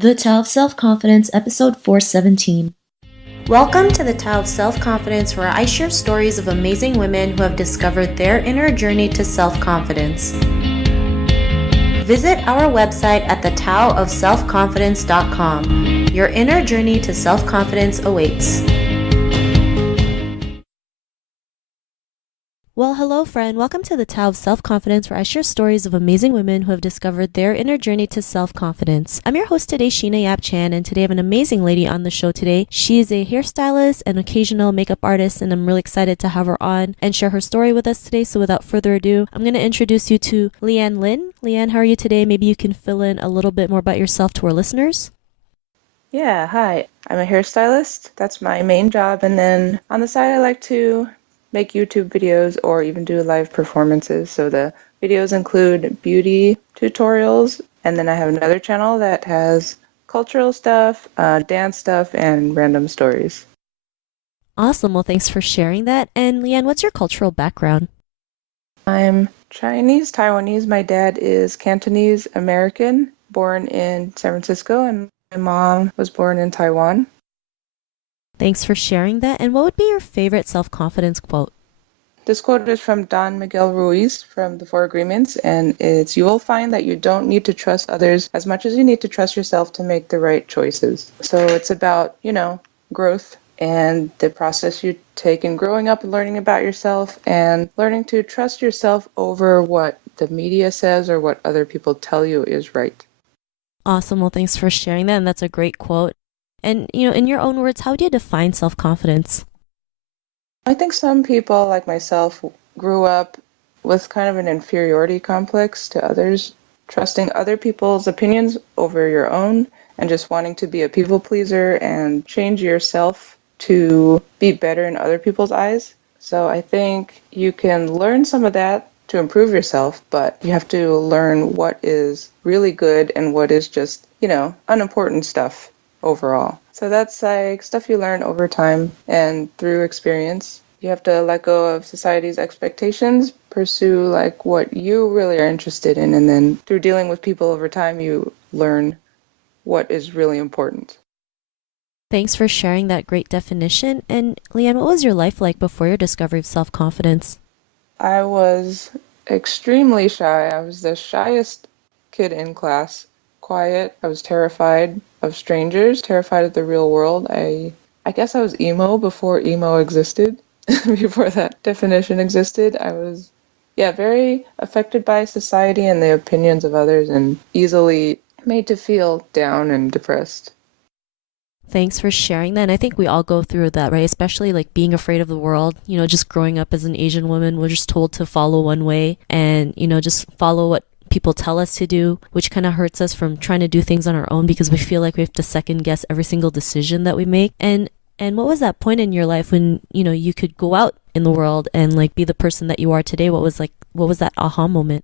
The Tao of Self-Confidence, episode 417. Welcome to the Tao of Self-Confidence, where I share stories of amazing women who have discovered their inner journey to self-confidence. Visit our website at thetaoofselfconfidence.com. Your inner journey to self-confidence awaits. Well, hello friend. Welcome to the Tao of Self-Confidence, where I share stories of amazing women who have discovered their inner journey to self-confidence. I'm your host today, Sheena Yap Chan, and today I have an amazing lady on the show today. She is a hairstylist and occasional makeup artist, and I'm really excited to have her on and share her story with us today. So without further ado, I'm going to introduce you to Lianne Lin. Lianne, how are you today? Maybe you can fill in a little bit more about yourself to our listeners. Yeah, hi. I'm a hairstylist. That's my main job. And then on the side, I like to make YouTube videos or even do live performances. So the videos include beauty tutorials, and then I have another channel that has cultural stuff, dance stuff, and random stories. Awesome. Well, thanks for sharing that. And Lianne, what's your cultural background? I'm Chinese, Taiwanese. My dad is Cantonese American, born in San Francisco, and my mom was born in Taiwan. Thanks for sharing that. And what would be your favorite self-confidence quote? This quote is from Don Miguel Ruiz from The Four Agreements, and it's, "You will find that you don't need to trust others as much as you need to trust yourself to make the right choices." So it's about, growth and the process you take in growing up and learning about yourself and learning to trust yourself over what the media says or what other people tell you is right. Awesome. Well, thanks for sharing that. And that's a great quote. And, in your own words, how do you define self-confidence? I think some people, like myself, grew up with kind of an inferiority complex to others, trusting other people's opinions over your own, and just wanting to be a people pleaser and change yourself to be better in other people's eyes. So I think you can learn some of that to improve yourself, but you have to learn what is really good and what is just, unimportant stuff overall. So that's like stuff you learn over time and through experience. You have to let go of society's expectations, pursue like what you really are interested in, and then through dealing with people over time, you learn what is really important. Thanks for sharing that great definition. And Lianne, what was your life like before your discovery of self-confidence? I was extremely shy. I was the shyest kid in class. Quiet. I was terrified of strangers, terrified of the real world. I guess I was emo before emo existed, before that definition existed. I was, very affected by society and the opinions of others and easily made to feel down and depressed. Thanks for sharing that. And I think we all go through that, right? Especially like being afraid of the world, just growing up as an Asian woman, we're just told to follow one way and, just follow what people tell us to do, which kind of hurts us from trying to do things on our own because we feel like we have to second guess every single decision that we make. And what was that point in your life when, you could go out in the world and like be the person that you are today? What was that aha moment?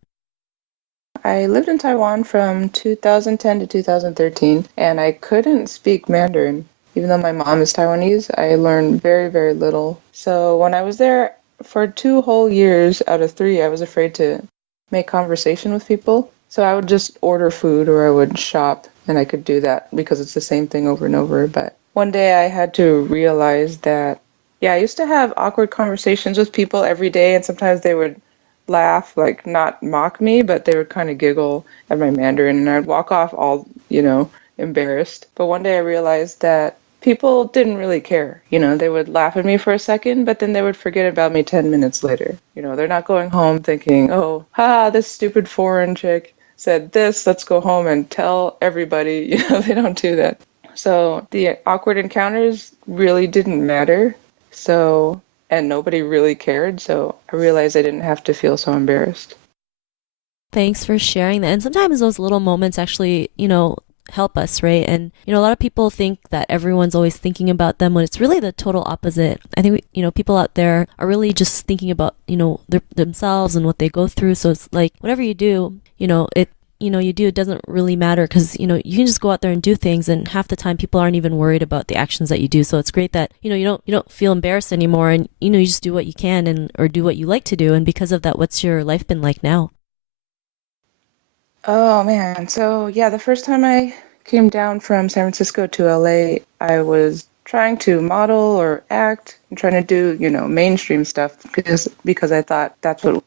I lived in Taiwan from 2010 to 2013, and I couldn't speak Mandarin. Even though my mom is Taiwanese, I learned very, very little. So when I was there for 2 whole years out of 3, I was afraid to make conversation with people. So I would just order food or I would shop, and I could do that because it's the same thing over and over. But one day I had to realize that, I used to have awkward conversations with people every day, and sometimes they would laugh, like not mock me, but they would kind of giggle at my Mandarin, and I'd walk off all, embarrassed. But one day I realized that people didn't really care. They would laugh at me for a second, but then they would forget about me 10 minutes later. They're not going home thinking, oh, this stupid foreign chick said this, let's go home and tell everybody. They don't do that. So the awkward encounters really didn't matter. And nobody really cared. So I realized I didn't have to feel so embarrassed. Thanks for sharing that. And sometimes those little moments actually, help us, right? And, a lot of people think that everyone's always thinking about them when it's really the total opposite. I think, people out there are really just thinking about, themselves and what they go through. So it's like, whatever you do, it doesn't really matter because, you can just go out there and do things. And half the time people aren't even worried about the actions that you do. So it's great that, you don't feel embarrassed anymore and, you just do what you can or do what you like to do. And because of that, what's your life been like now? Oh man, so the first time I came down from San Francisco to LA, I was trying to model or act and trying to do, mainstream stuff because I thought that's what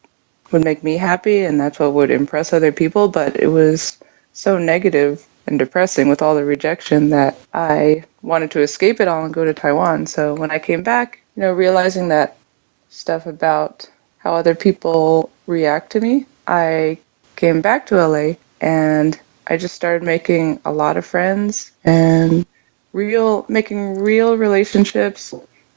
would make me happy and that's what would impress other people. But it was so negative and depressing with all the rejection that I wanted to escape it all and go to Taiwan. So when I came back, realizing that stuff about how other people react to me, I came back to LA and I just started making a lot of friends and making real relationships,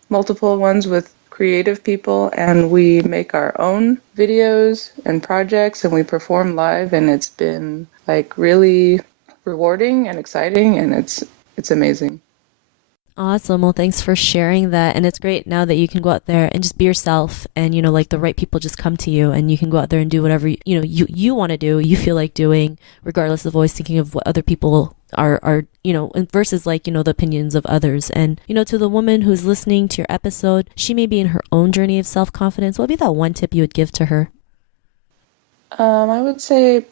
multiple ones with creative people, and we make our own videos and projects and we perform live, and it's been like really rewarding and exciting, and it's amazing. Awesome. Well, thanks for sharing that. And it's great now that you can go out there and just be yourself and, like the right people just come to you and you can go out there and do whatever, you want to do, you feel like doing, regardless of always thinking of what other people are, versus like, the opinions of others. And, to the woman who's listening to your episode, she may be in her own journey of self-confidence. What would be that one tip you would give to her? I would say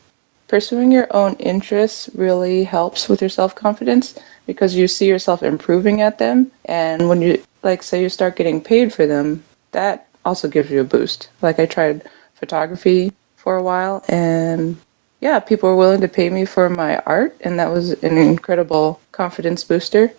pursuing your own interests really helps with your self-confidence because you see yourself improving at them. And when you, say you start getting paid for them, that also gives you a boost. Like I tried photography for a while and yeah, people were willing to pay me for my art. And that was an incredible confidence booster.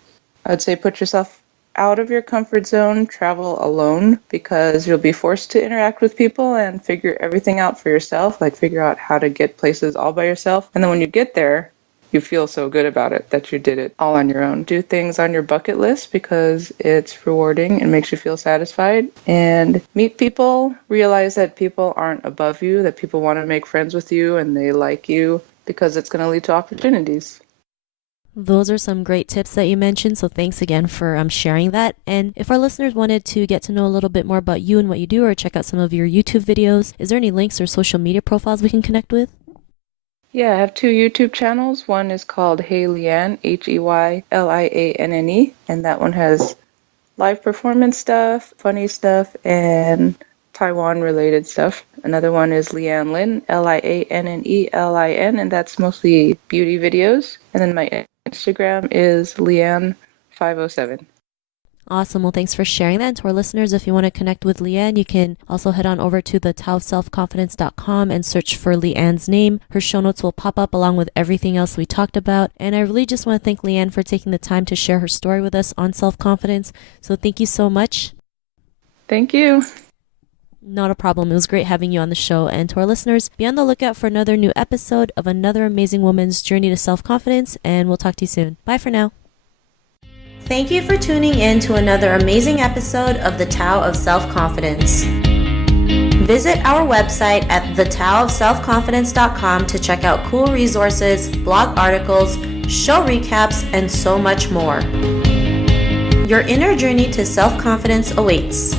I would say put yourself out of your comfort zone, travel alone because you'll be forced to interact with people and figure everything out for yourself, like figure out how to get places all by yourself. And then when you get there, you feel so good about it that you did it all on your own. Do things on your bucket list because it's rewarding and makes you feel satisfied. And meet people, realize that people aren't above you, that people want to make friends with you and they like you because it's going to lead to opportunities. Those are some great tips that you mentioned, so thanks again for sharing that. And if our listeners wanted to get to know a little bit more about you and what you do or check out some of your YouTube videos, is there any links or social media profiles we can connect with? Yeah, I have 2 YouTube channels. One is called Hey Lianne, HeyLianne, and that one has live performance stuff, funny stuff, and Taiwan-related stuff. Another one is Lianne Lin, Liannelin, and that's mostly beauty videos. And then my Instagram is Lianne507. Awesome. Well, thanks for sharing that. And to our listeners, if you want to connect with Lianne, you can also head on over to the taoofselfconfidence.com and search for Lianne's name. Her show notes will pop up along with everything else we talked about. And I really just want to thank Lianne for taking the time to share her story with us on self-confidence. So thank you so much. Thank you. Not a problem. It was great having you on the show. And to our listeners, be on the lookout for another new episode of another amazing woman's journey to self-confidence. And we'll talk to you soon. Bye for now. Thank you for tuning in to another amazing episode of The Tao of Self-Confidence. Visit our website at thetaoofselfconfidence.com to check out cool resources, blog articles, show recaps, and so much more. Your inner journey to self-confidence awaits.